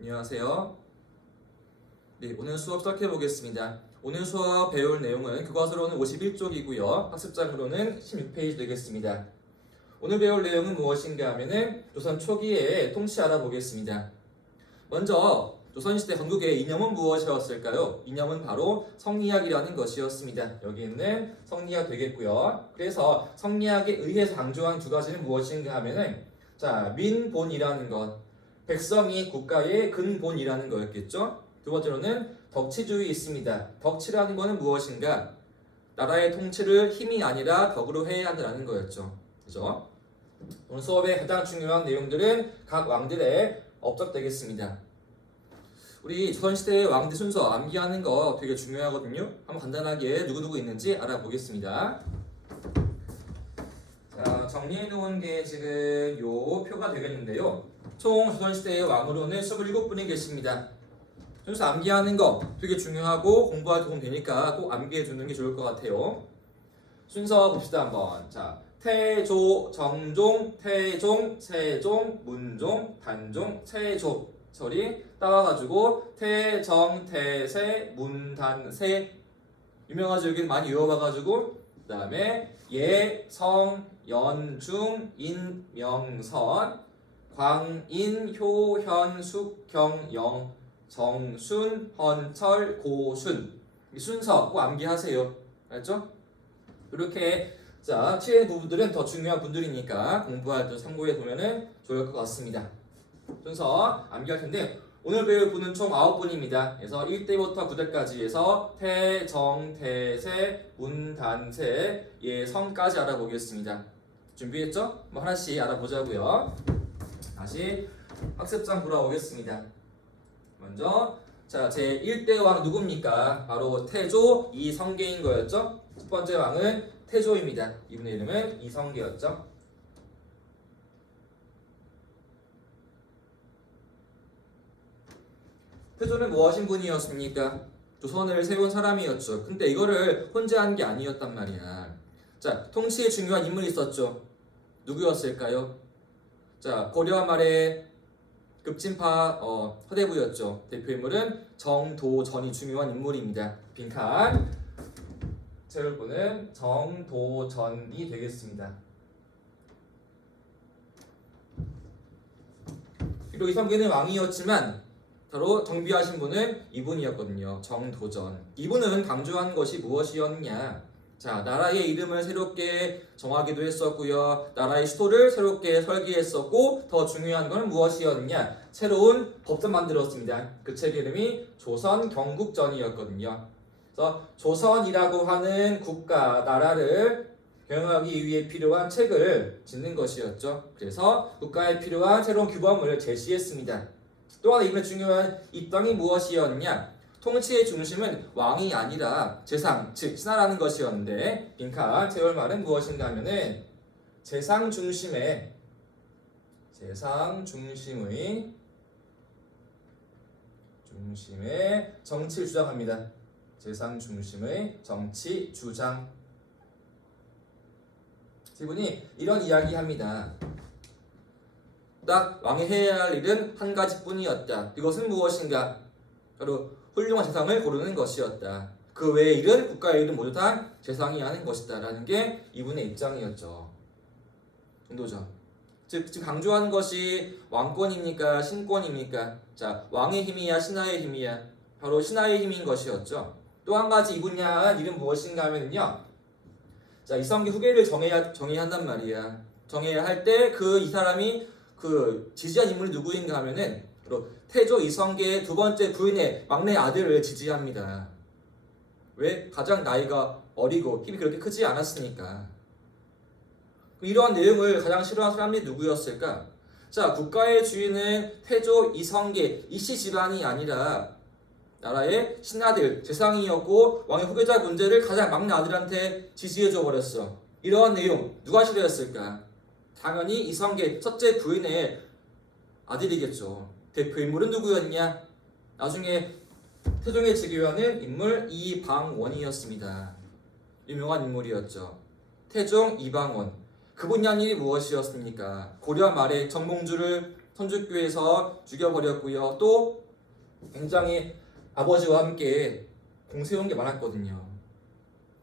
안녕하세요. 네, 오늘 수업 시작해 보겠습니다. 오늘 수업 배울 내용은 교과서로는 51쪽이고요. 학습장으로는 16페이지 되겠습니다. 오늘 배울 내용은 무엇인가 하면은 조선 초기의 통치 알아보겠습니다. 먼저 조선시대 건국의 이념은 무엇이었을까요? 이념은 바로 성리학이라는 것이었습니다. 여기 있는 성리학 되겠고요. 그래서 성리학에 의해서 강조한 두 가지는 무엇인가 하면은 민본이라는 것, 백성이 국가의 근본이라는 거였겠죠. 두 번째로는 덕치주의 있습니다. 덕치라는 것은 무엇인가? 나라의 통치를 힘이 아니라 덕으로 해야 한다는 거였죠. 그죠? 오늘 수업의 가장 중요한 내용들은 각 왕들의 업적 되겠습니다. 우리 조선시대의 왕들 순서 암기하는 거 되게 중요하거든요. 한번 간단하게 누구누구 있는지 알아보겠습니다. 자, 정리해 놓은 게 지금 요 표가 되겠는데요. 총 조선시대의 왕으로는 27분이 계십니다. 순서 암기하는 거 되게 중요하고 공부할 도움 되니까 꼭 암기해 주는 게 좋을 것 같아요. 순서 봅시다 한번. 자, 태조, 정종, 태종, 세종, 문종, 단종, 세조 설이 따와가지고 태정, 태세, 문단세 유명하죠. 여기 많이 외워봐가지고 그 다음에 예, 성, 연중, 인, 명선, 광인, 효현, 숙, 경, 영, 정순, 헌철, 고순 이 순서 꼭 암기하세요. 알죠? 이렇게 자, 치의 부분들은 더 중요한 분들이니까 공부할 때 참고해 보면은 좋을 것 같습니다. 순서 암기할 텐데 오늘 배울 분은 총 9분입니다. 그래서 1대부터 9대까지 해서 태, 정, 태세, 문, 단, 세, 예, 성까지 알아보겠습니다. 준비했죠? 뭐 하나씩 알아보자고요. 다시 학습장 돌아오겠습니다. 먼저 자, 제 1대 왕 누굽니까? 바로 태조 이성계인 거였죠? 첫 번째 왕은 태조입니다. 이분의 이름은 이성계였죠. 태조는 무엇인 분이었습니까? 조선을 세운 사람이었죠. 근데 이거를 혼자 한 게 아니었단 말이야. 자, 통치에 중요한 인물이 있었죠. 누구였을까요? 자, 고려 말에 급진파 허대부였죠. 대표 인물은 정도전이 중요한 인물입니다. 빈칸 채울 분은 정도전이 되겠습니다. 그리고 이성계는 왕이었지만 바로 정비하신 분은 이분이었거든요. 정도전. 이분은 강조한 것이 무엇이었냐? 자, 나라의 이름을 새롭게 정하기도 했었고요. 나라의 수도를 새롭게 설계했었고 더 중요한 건 무엇이었냐? 새로운 법전 만들었습니다. 그 책 이름이 조선 경국전이었거든요. 그래서 조선이라고 하는 국가, 나라를 경영하기 위해 필요한 책을 짓는 것이었죠. 그래서 국가에 필요한 새로운 규범을 제시했습니다. 또 하나 이번에 중요한 입장이 무엇이었냐? 통치의 중심은 왕이 아니라 재상, 즉 신하라는 것이었는데 빈칸 채울 말은 무엇인가 하면은 재상 중심의 정치를 주장합니다. 재상 중심의 정치 주장. 이분이 이런 이야기합니다. 딱 왕이 해야 할 일은 한 가지뿐이었다. 이것은 무엇인가? 바로 훌륭한 재상을 고르는 것이었다. 그 외의 일은 국가의 일은 모두 다 재상이 하는 것이다 라는 게 이분의 입장이었죠. 인도죠. 즉 지금 강조하는 것이 왕권입니까? 신권입니까? 자, 왕의 힘이야? 신하의 힘이야? 바로 신하의 힘인 것이었죠. 또 한 가지 이분이 한 일은 무엇인가 하면요. 자, 이성계 후계를 정해야 한단 말이야. 정해야 할 때 이 사람이 지지한 인물이 누구인가 하면은 바로 태조 이성계의 두 번째 부인의 막내 아들을 지지합니다. 왜? 가장 나이가 어리고 힘이 그렇게 크지 않았으니까. 이러한 내용을 가장 싫어하는 사람이 누구였을까? 자, 국가의 주인은 태조 이성계 이씨 집안이 아니라 나라의 신하들, 재상이었고 왕의 후계자 문제를 가장 막내 아들한테 지지해줘 버렸어. 이러한 내용 누가 싫어했을까? 당연히 이성계 첫째 부인의 아들이겠죠. 대표 인물은 누구였냐? 나중에 태종의 즉위하는 인물 이방원이었습니다. 유명한 인물이었죠. 태종 이방원. 그분이 한 일이 무엇이었습니까? 고려 말에 정몽주를 천주교에서 죽여버렸고요. 또 굉장히 아버지와 함께 공세운 게 많았거든요.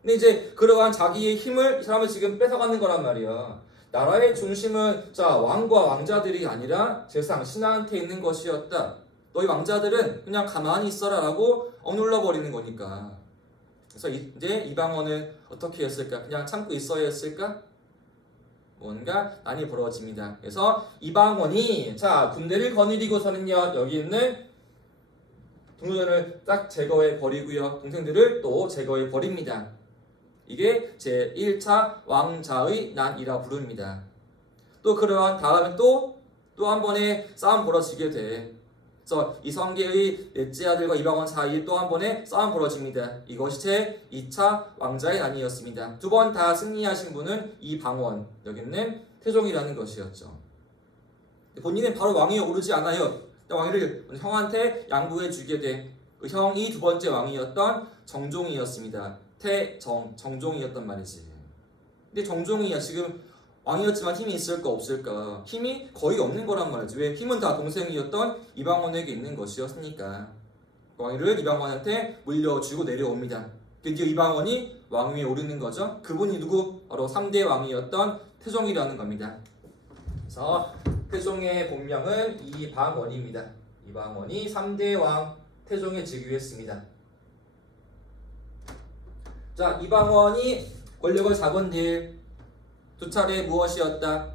근데 이제 그러한 자기의 힘을 이 사람은 지금 뺏어가는 거란 말이야. 나라의 중심은 왕과 왕자들이 아니라 제상 신하한테 있는 것이었다. 너희 왕자들은 그냥 가만히 있어라 라고 억눌러 버리는 거니까. 그래서 이제 이방원은 어떻게 했을까? 그냥 참고 있어야 했을까? 뭔가 난이 벌어집니다. 그래서 이방원이 군대를 거느리고서는요, 여기 있는 동료들을 딱 제거해 버리고요, 동생들을 또 제거해 버립니다. 이게 제1차 왕자의 난이라 부릅니다. 또 그러한 다음에 또 한 번의 싸움 벌어지게 돼. 그래서 이성계의 넷째 아들과 이방원 사이에 또 한 번의 싸움 벌어집니다. 이것이 제2차 왕자의 난이었습니다. 두 번 다 승리하신 분은 이방원, 여기는 태종이라는 것이었죠. 본인은 바로 왕위에 오르지 않아요. 왕위를 형한테 양보해 주게 돼. 그 형이 두 번째 왕이었던 정종이었습니다. 정종이었단 말이지. 근데 정종이야 지금 왕이었지만 힘이 있을까 없을까? 힘이 거의 없는 거란 말이지. 왜? 힘은 다 동생이었던 이방원에게 있는 것이었으니까. 왕위를 이방원한테 물려주고 내려옵니다. 드디어 이방원이 왕위에 오르는 거죠. 그분이 누구? 바로 3대 왕이었던 태종이라는 겁니다. 그래서 태종의 본명은 이방원입니다. 이방원이 3대 왕 태종에 즉위했습니다. 이방원이 권력을 잡은 뒤 두 차례 무엇이었다?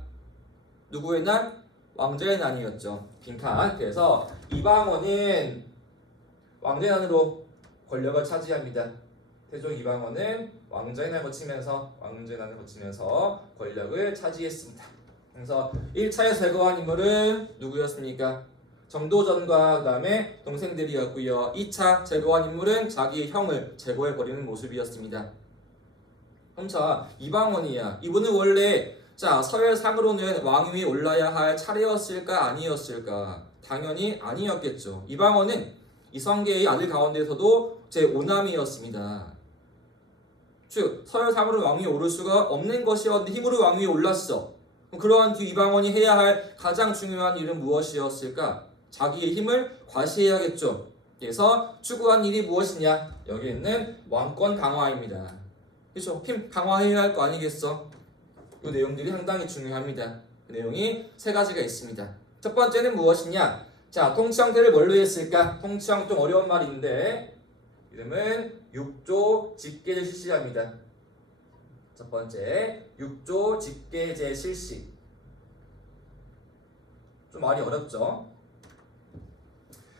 누구의 난? 왕자의 난이었죠. 빈칸. 그래서 이방원은 왕자의 난으로 권력을 차지합니다. 태종 이방원은 왕자의 난을 거치면서 권력을 차지했습니다. 그래서 1차에 제거한 인물은 누구였습니까? 정도전과 그 다음에 동생들이었고요. 2차 제거한 인물은 자기의 형을 제거해버리는 모습이었습니다. 그럼 이방원이야. 이분은 원래 서열상으로는 왕위에 올라야 할 차례였을까 아니었을까? 당연히 아니었겠죠. 이방원은 이성계의 아들 가운데서도 제5남이었습니다. 즉 서열상으로 왕위에 오를 수가 없는 것이었는데 힘으로 왕위에 올랐어. 그러한 뒤 이방원이 해야 할 가장 중요한 일은 무엇이었을까? 자기의 힘을 과시해야겠죠. 그래서 추구한 일이 무엇이냐? 여기 있는 왕권 강화입니다. 그렇죠? 힘 강화해야 할 거 아니겠어? 이 내용들이 상당히 중요합니다. 그 내용이 세 가지가 있습니다. 첫 번째는 무엇이냐? 통치 형태를 뭘로 했을까? 통치 형 좀 어려운 말인데 이름은 6조 직계제 실시합니다. 첫 번째 6조 직계제 실시. 좀 말이 어렵죠?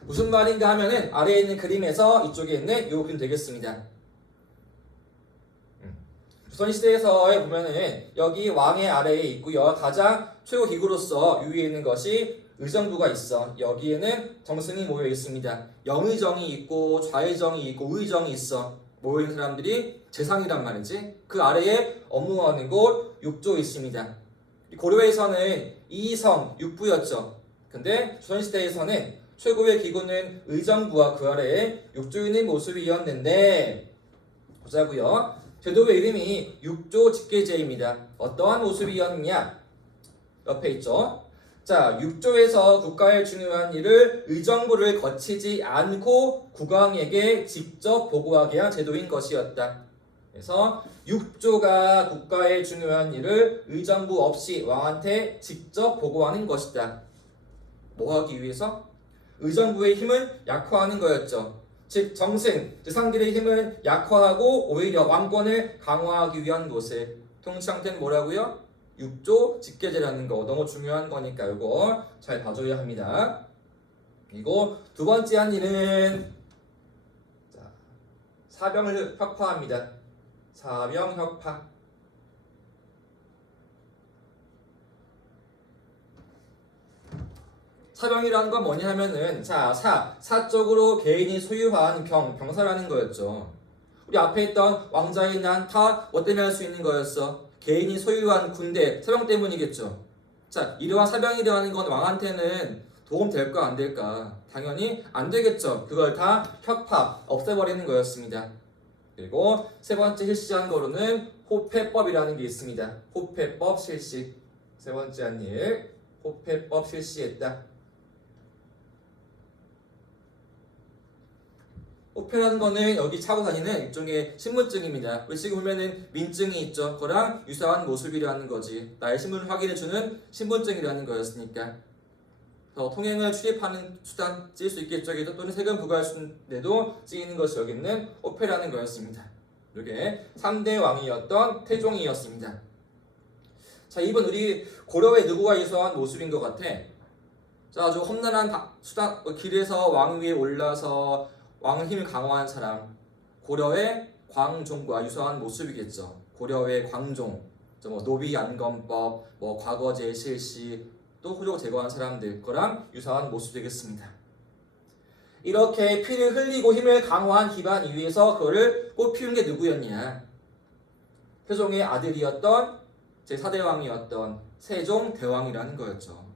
무슨 말인가 하면은 아래에 있는 그림에서 이쪽에 있는 요 그림 되겠습니다. 조선시대에서 보면은 여기 왕의 아래에 있고요. 가장 최고 기구로서 위에 있는 것이 의정부가 있어. 여기에는 정승이 모여 있습니다. 영의정이 있고 좌의정이 있고 의정이 있어. 모여 있는 사람들이 재상이란 말이지. 그 아래에 업무하는 곳 6조 있습니다. 고려에서는 2성 6부였죠. 근데 조선시대에서는 최고의 기구는 의정부와 그 아래에 6조 있는 모습이었는데 보자고요. 제도의 이름이 6조 직계제입니다. 어떠한 모습이었느냐? 옆에 있죠. 6조에서 국가의 중요한 일을 의정부를 거치지 않고 국왕에게 직접 보고하게 한 제도인 것이었다. 그래서 6조가 국가의 중요한 일을 의정부 없이 왕한테 직접 보고하는 것이다. 뭐 하기 위해서? 의정부의 힘을 약화하는 거였죠. 즉 정승, 재상들의 힘을 약화하고 오히려 왕권을 강화하기 위한 모습. 통치 형태는 뭐라고요? 6조 직계제라는 거 너무 중요한 거니까 이거 잘 봐줘야 합니다. 그리고 두 번째 한 일은 사병을 혁파합니다. 사병 혁파. 사병이라는 건 뭐냐 하면은 사적으로 개인이 소유한 병사라는 거였죠. 우리 앞에 있던 왕자의 난 다 뭐 때문에 할 수 있는 거였어? 개인이 소유한 군대, 사병 때문이겠죠. 이러한 사병이라는 건 왕한테는 도움 될까 안 될까? 당연히 안 되겠죠. 그걸 다 혁파, 없애버리는 거였습니다. 그리고 세 번째 실시한 거로는 호패법이라는 게 있습니다. 호패법 실시. 세 번째 한 일, 호패법 실시했다. 호표라는 거는 여기 차고 다니는 일종의 신분증입니다. 우리 지금 보면은 민증이 있죠. 그거랑 유사한 모습이라는 거지. 나의 신분을 확인해주는 신분증이라는 거였으니까. 통행을 출입하는 수단 찍을 수 있겠죠. 또는 세금 부과할수인데도 찍는 것이 여기 있는 호표라는 거였습니다. 이게 3대 왕이었던 태종이었습니다. 자, 이번 우리 고려의 누구가 유사한 모습인 것 같아? 자, 아주 험난한 수단, 길에서 왕 위에 올라서 왕의 힘을 강화한 사람, 고려의 광종과 유사한 모습이겠죠. 고려의 광종, 노비 안건법, 과거제 실시, 또 후조 제거한 사람들, 그거랑 유사한 모습 되겠습니다. 이렇게 피를 흘리고 힘을 강화한 기반 위에서 그거를 꽃피운 게 누구였냐? 태종의 아들이었던 제4대왕이었던 세종대왕이라는 거였죠.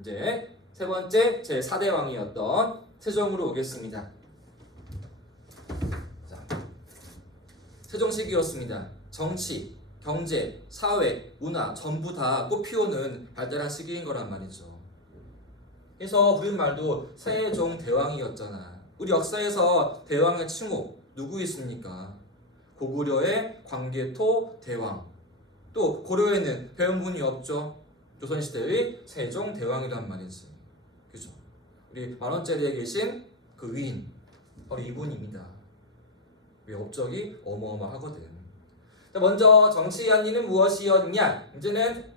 이제 세 번째 제4대왕이었던 세종으로 오겠습니다. 세종 시기였습니다. 정치, 경제, 사회, 문화 전부 다 꽃피우는 발달한 시기인 거란 말이죠. 그래서 우리말도 세종대왕이었잖아. 우리 역사에서 대왕의 칭호 누구 있습니까? 고구려의 광개토 대왕. 또 고려에는 배운분이 없죠. 조선시대의 세종대왕이란 말이지. 그죠? 우리 만원짜리에 계신 그 위인 바로 이분입니다. 왜 업적이 어마어마하거든. 자, 먼저 정치연리는 무엇이었냐? 이제는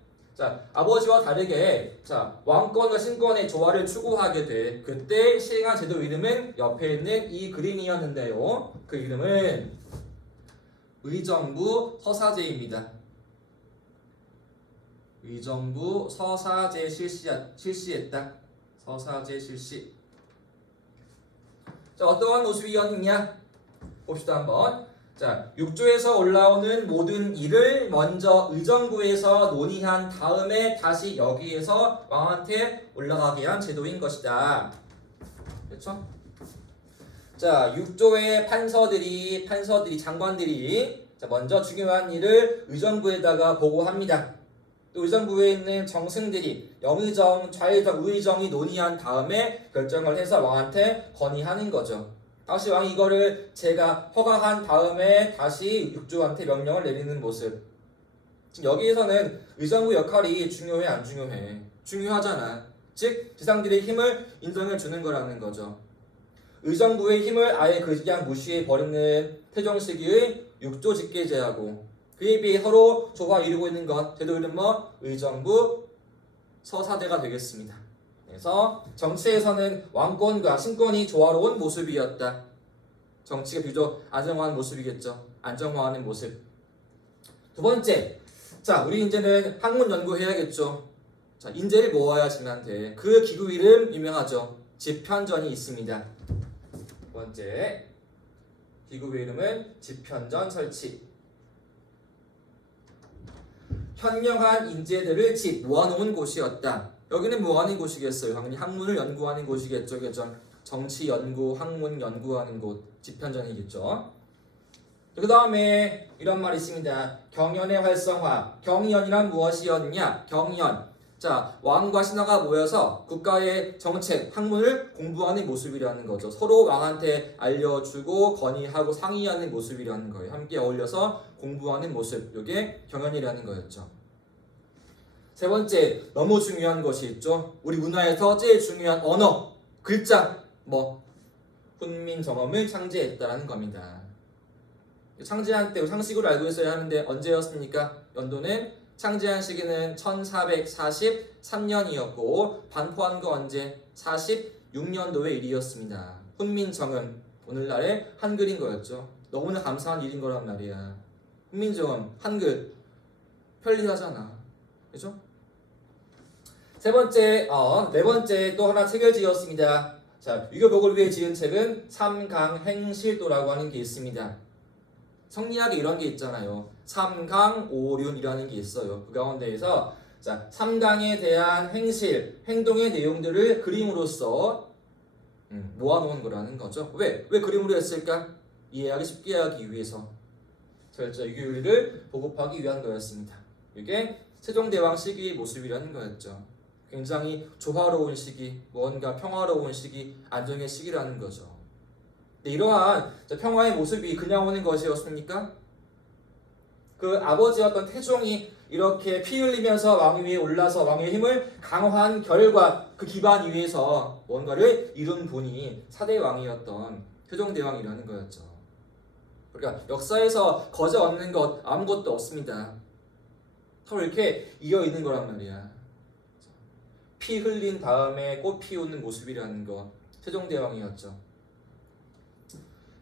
아버지와 다르게 왕권과 신권의 조화를 추구하게 돼. 그때 시행한 제도 이름은 옆에 있는 이 그림이었는데요. 그 이름은 의정부 서사제입니다. 의정부 서사제 실시했다. 서사제 실시. 자, 어떠한 모습이었느냐? 봅시다 한번. 자, 6조에서 올라오는 모든 일을 먼저 의정부에서 논의한 다음에 다시 여기에서 왕한테 올라가게 한 제도인 것이다. 그렇죠? 자, 6조의 판서들이 장관들이 먼저 중요한 일을 의정부에다가 보고합니다. 또 의정부에 있는 정승들이 영의정, 좌의정, 우의정이 논의한 다음에 결정을 해서 왕한테 건의하는 거죠. 다시 왕이 이거를 제가 허가한 다음에 다시 육조한테 명령을 내리는 모습. 지금 여기에서는 의정부 역할이 중요해 안 중요해? 중요하잖아. 즉 지상들의 힘을 인정해 주는 거라는 거죠. 의정부의 힘을 아예 그냥 무시해 버리는 태종 시기의 육조 직계제하고 그에 비해 서로 조화 이루고 있는 것 제도 이름 의정부 서사제가 되겠습니다. 그래서 정치에서는 왕권과 신권이 조화로운 모습이었다. 정치가 비교적 안정화하는 모습이겠죠. 안정화하는 모습. 두 번째, 우리 이제는 학문 연구해야겠죠. 인재를 모아야지만 돼. 그 기구 이름 유명하죠. 집현전이 있습니다. 두 번째, 기구의 이름은 집현전 설치. 현명한 인재들을 모아놓은 곳이었다. 여기는 뭐하는 곳이겠어요? 당연히 학문을 연구하는 곳이겠죠. 정치 연구, 학문 연구하는 곳, 집현전이겠죠. 그 다음에 이런 말이 있습니다. 경연의 활성화. 경연이란 무엇이었냐? 경연. 왕과 신하가 모여서 국가의 정책, 학문을 공부하는 모습이라는 거죠. 서로 왕한테 알려주고 건의하고 상의하는 모습이라는 거예요. 함께 어울려서 공부하는 모습. 이게 경연이라는 거였죠. 세 번째, 너무 중요한 것이 있죠. 우리 문화에서 제일 중요한 언어, 글자, 훈민정음을 창제했다라는 겁니다. 창제한 때 상식으로 알고 있어야 하는데 언제였습니까? 연도는 창제한 시기는 1443년이었고 반포한 거 언제? 46년도의 일이었습니다. 훈민정음, 오늘날의 한글인 거였죠. 너무나 감사한 일인 거란 말이야. 훈민정음, 한글, 편리하잖아. 그죠? 네 번째 또 하나 책을 지었습니다. 유교복을 위해 지은 책은 삼강행실도라고 하는 게 있습니다. 성리학에 이런 게 있잖아요. 삼강오륜이라는 게 있어요. 그 가운데에서 삼강에 대한 행실, 행동의 내용들을 그림으로써 모아놓은 거라는 거죠. 왜 그림으로 했을까? 이해하기 쉽게 하기 위해서 유교를 보급하기 위한 거였습니다. 이게 세종대왕 시기의 모습이라는 거였죠. 굉장히 조화로운 시기, 뭔가 평화로운 시기, 안정의 시기라는 거죠. 이러한 평화의 모습이 그냥 오는 것이었습니까? 그 아버지였던 태종이 이렇게 피 흘리면서 왕 위에 올라서 왕의 힘을 강화한 결과 그 기반 위에서 뭔가를 이룬 분이 4대 왕이었던 세종대왕이라는 거였죠. 그러니까 역사에서 거저 얻는 것 아무것도 없습니다. 서로 이렇게 이어 있는 거란 말이야. 피 흘린 다음에 꽃 피우는 모습이라는 것, 세종대왕이었죠.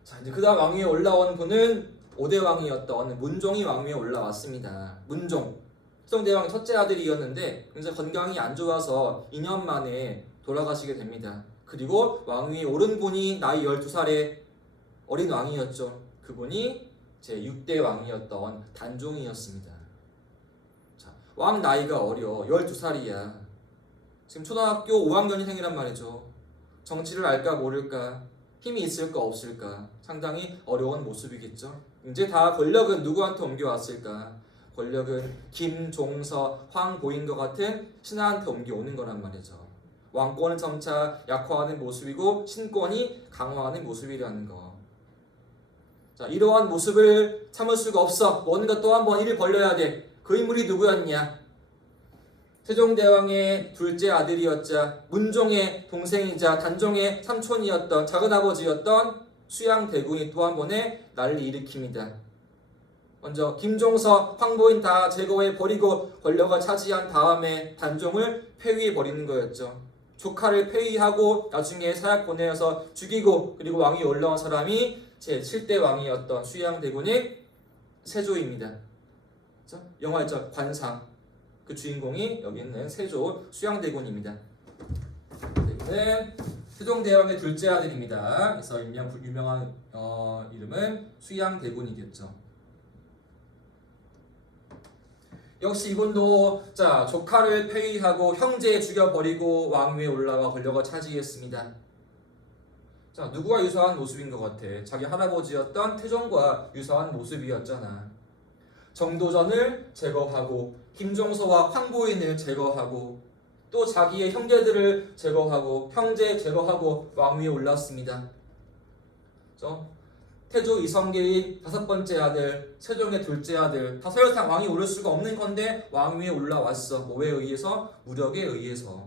자, 이제 그다음 왕 위에 올라온 분은 5대 왕이었던 문종이 왕 위에 올라왔습니다. 문종. 세종대왕의 첫째 아들이었는데 굉장히 건강이 안 좋아서 2년 만에 돌아가시게 됩니다. 그리고 왕 위에 오른 분이 나이 12살의 어린 왕이었죠. 그분이 제 6대 왕이었던 단종이었습니다. 자, 왕 나이가 어려 12살이야. 지금 초등학교 5학년생이란 말이죠. 정치를 알까 모를까, 힘이 있을까 없을까, 상당히 어려운 모습이겠죠. 이제 다 권력은 누구한테 옮겨왔을까? 권력은 김종서, 황보인과 같은 신하한테 옮겨오는 거란 말이죠. 왕권은 점차 약화하는 모습이고 신권이 강화하는 모습이라는 거. 자, 이러한 모습을 참을 수가 없어. 뭔가 또 한 번 일을 벌려야 돼. 그 인물이 누구였냐? 세종대왕의 둘째 아들이었자 문종의 동생이자 단종의 삼촌이었던 작은아버지였던 수양대군이 또 한 번의 난리 일으킵니다. 먼저 김종서, 황보인 다 제거해 버리고 권력을 차지한 다음에 단종을 폐위해 버리는 거였죠. 조카를 폐위하고 나중에 사약 보내어서 죽이고 그리고 왕위 올라온 사람이 제 7대 왕이었던 수양대군의 세조입니다. 영화 있죠? 관상. 그 주인공이 여기 있는 세조 수양대군입니다. 이는 세종대왕의 둘째 아들입니다. 그래서 유명한 이름은 수양대군이겠죠. 역시 이분도 조카를 폐위하고 형제 죽여버리고 왕 위에 올라와 권력을 차지했습니다. 누구와 유사한 모습인 것 같아? 자기 할아버지였던 태종과 유사한 모습이었잖아. 정도전을 제거하고 김종서와 황보인을 제거하고 또 자기의 형제들을 제거하고 형제 제거하고 왕 위에 올랐습니다. 태조 이성계의 5번째 아들, 세종의 둘째 아들, 다 서열상 왕이 오를 수가 없는 건데 왕 위에 올라왔어. 뭐에 의해서? 무력에 의해서.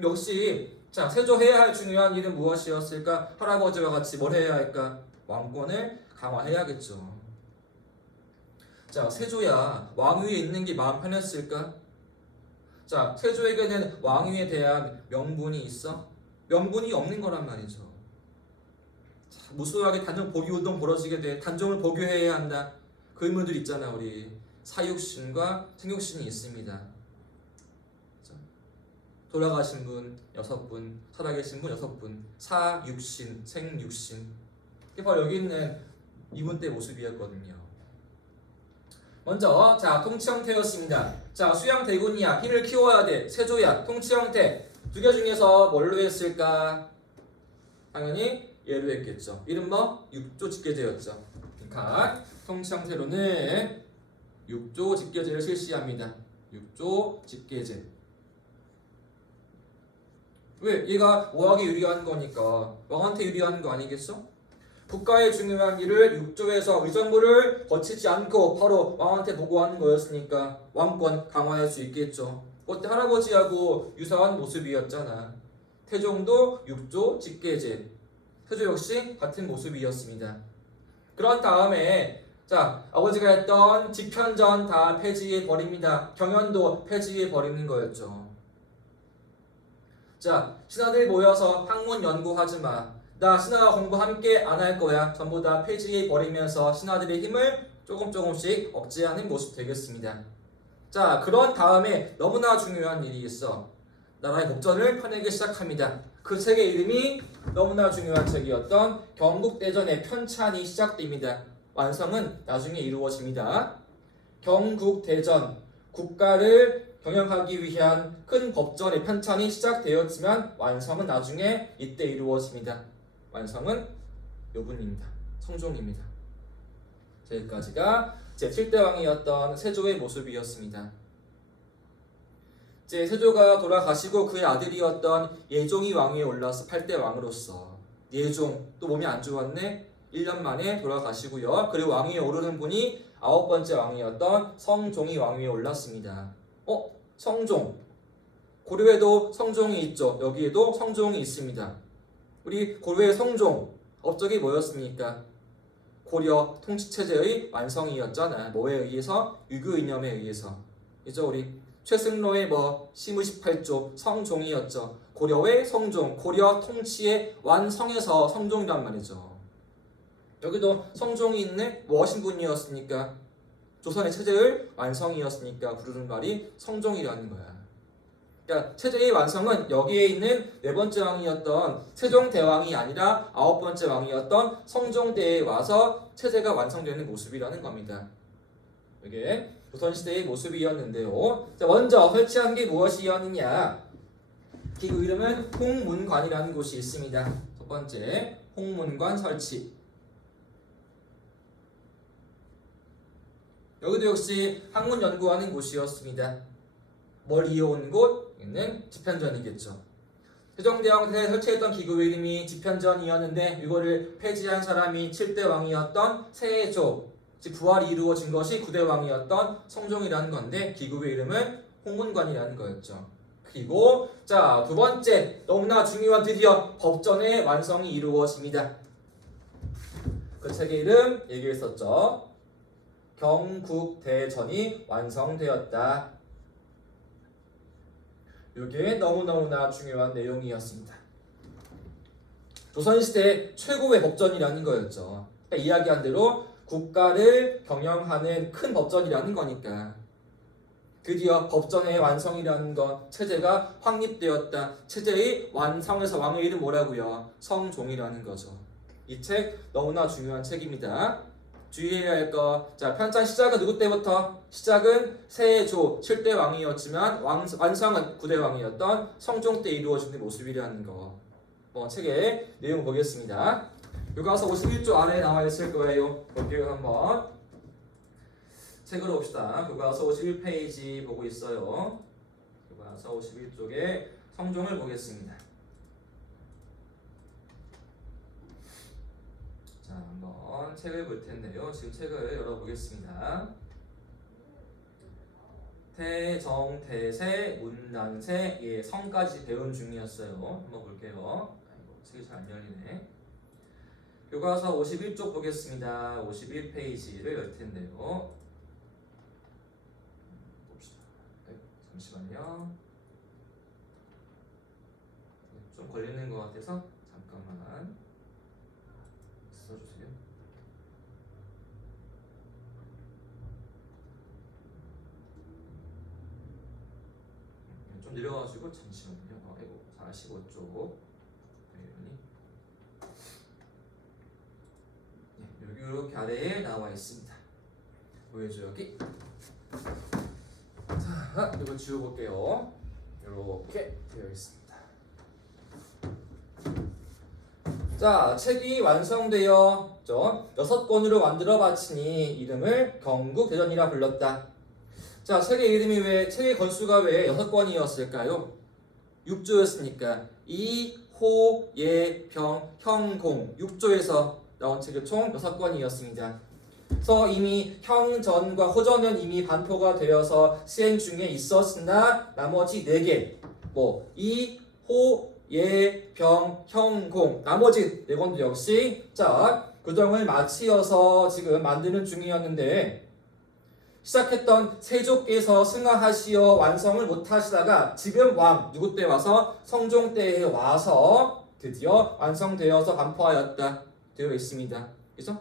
역시 세조해야 할 중요한 일은 무엇이었을까? 할아버지와 같이 뭘 해야 할까? 왕권을 강화해야겠죠. 세조야 왕 위에 있는 게 마음 편했을까? 세조에게는 왕 위에 대한 명분이 있어? 명분이 없는 거란 말이죠. 무수하게 단종 복위 운동 벌어지게 돼. 단종을 복위해야 한다. 그 인물들 있잖아. 우리 사육신과 생육신이 있습니다. 돌아가신 분 6분, 살아계신 분 6분, 사육신, 생육신. 이게 바로 여기 있는 이분 때 모습이었거든요. 먼저 통치 형태였습니다. 수양대군이야. 힘을 키워야 돼. 세조야. 통치 형태. 두 개 중에서 뭘로 했을까? 당연히 얘로 했겠죠. 이름 뭐? 육조 직계제였죠. 그러니까 통치 형태로는 육조 직계제를 실시합니다. 육조 직계제. 왜? 얘가 뭐하게 유리한 거니까 왕한테 유리한 거 아니겠어? 국가의 중요한 일을 육조에서 의정부를 거치지 않고 바로 왕한테 보고하는 거였으니까 왕권 강화할 수 있겠죠. 그때 할아버지하고 유사한 모습이었잖아. 태종도 육조 직계제, 세조 역시 같은 모습이었습니다. 그런 다음에 아버지가 했던 직편전 다 폐지해 버립니다. 경연도 폐지해 버리는 거였죠. 신하들 모여서 학문 연구하지 마. 나 신하가 공부 함께 안 할 거야. 전부 다 폐지해 버리면서 신하들의 힘을 조금씩 억제하는 모습 되겠습니다. 그런 다음에 너무나 중요한 일이 있어. 나라의 목전을 펴내기 시작합니다. 그 책의 이름이 너무나 중요한 책이었던 경국대전의 편찬이 시작됩니다. 완성은 나중에 이루어집니다. 경국대전, 국가를 경영하기 위한 큰 법전의 편찬이 시작되었지만 완성은 나중에 이때 이루어집니다. 완성은 요분입니다. 성종입니다. 여기까지가 제 7대 왕이었던 세조의 모습이었습니다. 세조가 돌아가시고 그의 아들이었던 예종이 왕위에 올라서 8대 왕으로서 예종 또 몸이 안 좋았네. 1년 만에 돌아가시고요. 그리고 왕위에 오르는 분이 9번째 왕이었던 성종이 왕위에 올랐습니다. 성종. 고려에도 성종이 있죠. 여기에도 성종이 있습니다. 우리 고려의 성종 업적이 뭐였습니까? 고려 통치체제의 완성이었잖아. 뭐에 의해서? 유교 이념에 의해서. 그죠? 우리 최승로의 시무십팔조 성종이었죠. 고려의 성종, 고려 통치의 완성에서 성종이란 말이죠. 여기도 성종이 있네? 무엇인 분이었습니까? 조선의 체제의 완성이었으니까 부르는 말이 성종이라는 거야. 그러니까 체제의 완성은 여기에 있는 4번째 왕이었던 세종대왕이 아니라 9번째 왕이었던 성종대에 와서 체제가 완성되는 모습이라는 겁니다. 이게 조선시대의 모습이었는데요. 자, 먼저 설치한 게 무엇이었느냐? 기구 이름은 홍문관이라는 곳이 있습니다. 첫 번째, 홍문관 설치. 여기도 역시 학문 연구하는 곳이었습니다. 뭘 이어온 곳? 여기는 집현전이겠죠. 세종대왕 때 설치했던 기구의 이름이 집현전이었는데 이거를 폐지한 사람이 7대 왕이었던 세조, 즉 부활이 이루어진 것이 9대 왕이었던 성종이라는 건데 기구의 이름은 홍문관이라는 거였죠. 그리고 자, 두 번째, 너무나 중요한 드디어 법전의 완성이 이루어집니다. 그 책의 이름 얘기했었죠. 경국대전이 완성되었다. 이게 너무너무나 중요한 내용이었습니다. 조선시대 최고의 법전이라는 거였죠. 그러니까 이야기한 대로 국가를 경영하는 큰 법전이라는 거니까 드디어 법전의 완성이라는 것, 체제가 확립되었다. 체제의 완성에서 왕의 이름 뭐라고요? 성종이라는 거죠. 이 책 너무나 중요한 책입니다. 주의해야 할 거. 자, 편찬 시작은 누구 때부터? 시작은 세조 7대 왕이었지만 완성은 9대 왕이었던 성종 때 이루어지는 모습이라는 거. 책의 내용 보겠습니다. 교과서 51조 아래에 나와 있을 거예요. 볼게요 한번. 책으로 봅시다. 교과서 51페이지 보고 있어요. 교과서 51쪽에 성종을 보겠습니다. 자, 한번 책을 볼 텐데요. 지금 책을 열어보겠습니다. 태정, 태세, 문난세, 예, 성까지 배운 중이었어요. 한번 볼게요. 아이고, 책이 잘 안 열리네. 교과서 51쪽 보겠습니다. 51페이지를 열 텐데요. 봅시다. 네, 잠시만요. 좀 걸리는 것 같아서 잠깐만 써주세요. 좀 느려가지고 잠시만요. 아이고, 45쪽. 이렇게 아래에 나와 있습니다. 보여줘 여기. 자, 이거 지워볼게요. 이렇게 되어 있습니다. 자, 책이 완성되었죠. 6권으로 만들어 바치니 이름을 경국대전이라 불렀다. 자, 책의 이름이 책의 건수가 왜 6권이었을까요? 6조였으니까 이, 호, 예, 병, 형, 공 6조에서 나온 책이 총 6권이었습니다. 그래서 이미 형전과 호전은 이미 반포가 되어서 시행 중에 있었으나 나머지 4개 이, 호, 예, 병, 형, 공 나머지 4권도 역시 구정을 마치어서 지금 만드는 중이었는데 시작했던 세조께서 승하하시어 완성을 못하시다가 지금 왕 누구 때 와서 성종 때에 와서 드디어 완성되어서 반포하였다 되어 있습니다. 그죠?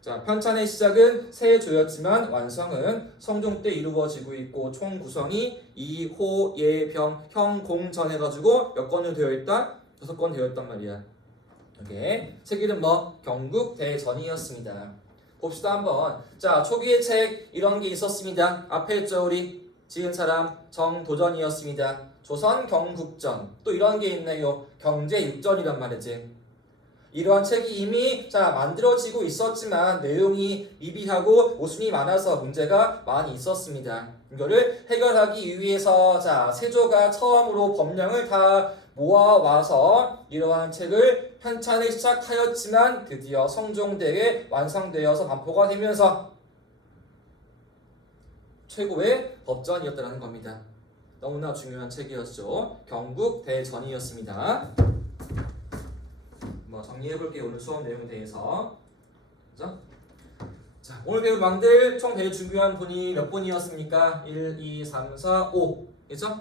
자, 편찬의 시작은 세조였지만 완성은 성종 때 이루어지고 있고 총 구성이 이, 호, 예, 병, 형, 공 전 해가지고 몇 권으로 되어 있다? 6권 되어 있단 말이야. 이게 책 이름 경국대전이었습니다. 봅시다 한번. 자, 초기의 책 이런 게 있었습니다. 앞에 있죠 우리 지은 사람 정도전이었습니다. 조선 경국전 또 이런 게 있네요. 경제육전이란 말이지. 이러한 책이 이미 만들어지고 있었지만 내용이 미비하고 모순이 많아서 문제가 많이 있었습니다. 이거를 해결하기 위해서 세조가 처음으로 법령을 다 모아와서 이러한 책을 편찬을 시작하였지만 드디어 성종대에 완성되어서 반포가 되면서 최고의 법전이었다는 겁니다. 너무나 중요한 책이었죠. 경국대전이었습니다. 정리해볼게요. 오늘 수업 내용에 대해서. 그죠? 자, 오늘 배울 왕들 총 제일 중요한 분이 몇 분이었습니까? 1, 2, 3, 4, 5. 그죠?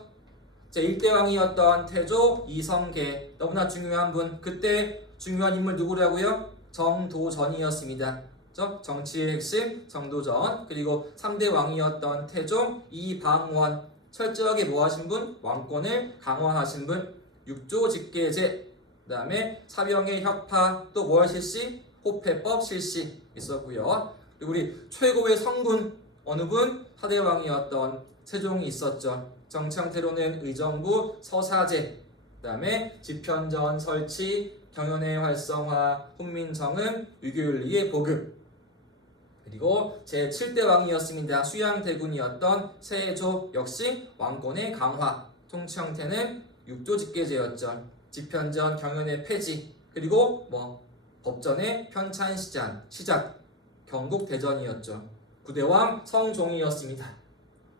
제1대왕이었던 태조 이성계. 너무나 중요한 분. 그때 중요한 인물 누구라고요? 정도전이었습니다. 그죠? 정치의 핵심 정도전. 그리고 3대 왕이었던 태종 이방원. 철저하게 뭐 하신 분? 왕권을 강화하신 분. 육조직계제. 그 다음에 사병의 혁파. 또 뭘 실시? 호패법 실시 있었고요. 그리고 우리 최고의 성군 어느 분? 4대 왕이었던 세종이 있었죠. 정치형태로는 의정부 서사제, 그 다음에 집현전 설치, 경연의 활성화, 훈민정음, 유교윤리의 보급. 그리고 제7대 왕이었습니다. 수양대군이었던 세조 역시 왕권의 강화. 통치 형태는 육조직계제였죠. 집현전 경연의 폐지. 그리고 법전의 편찬 시작. 경국대전이었죠. 9대왕 성종이었습니다.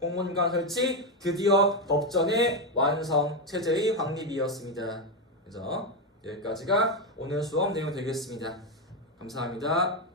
홍문관 설치, 드디어 법전의 완성, 체제의 확립이었습니다. 그래서 여기까지가 오늘 수업 내용 되겠습니다. 감사합니다.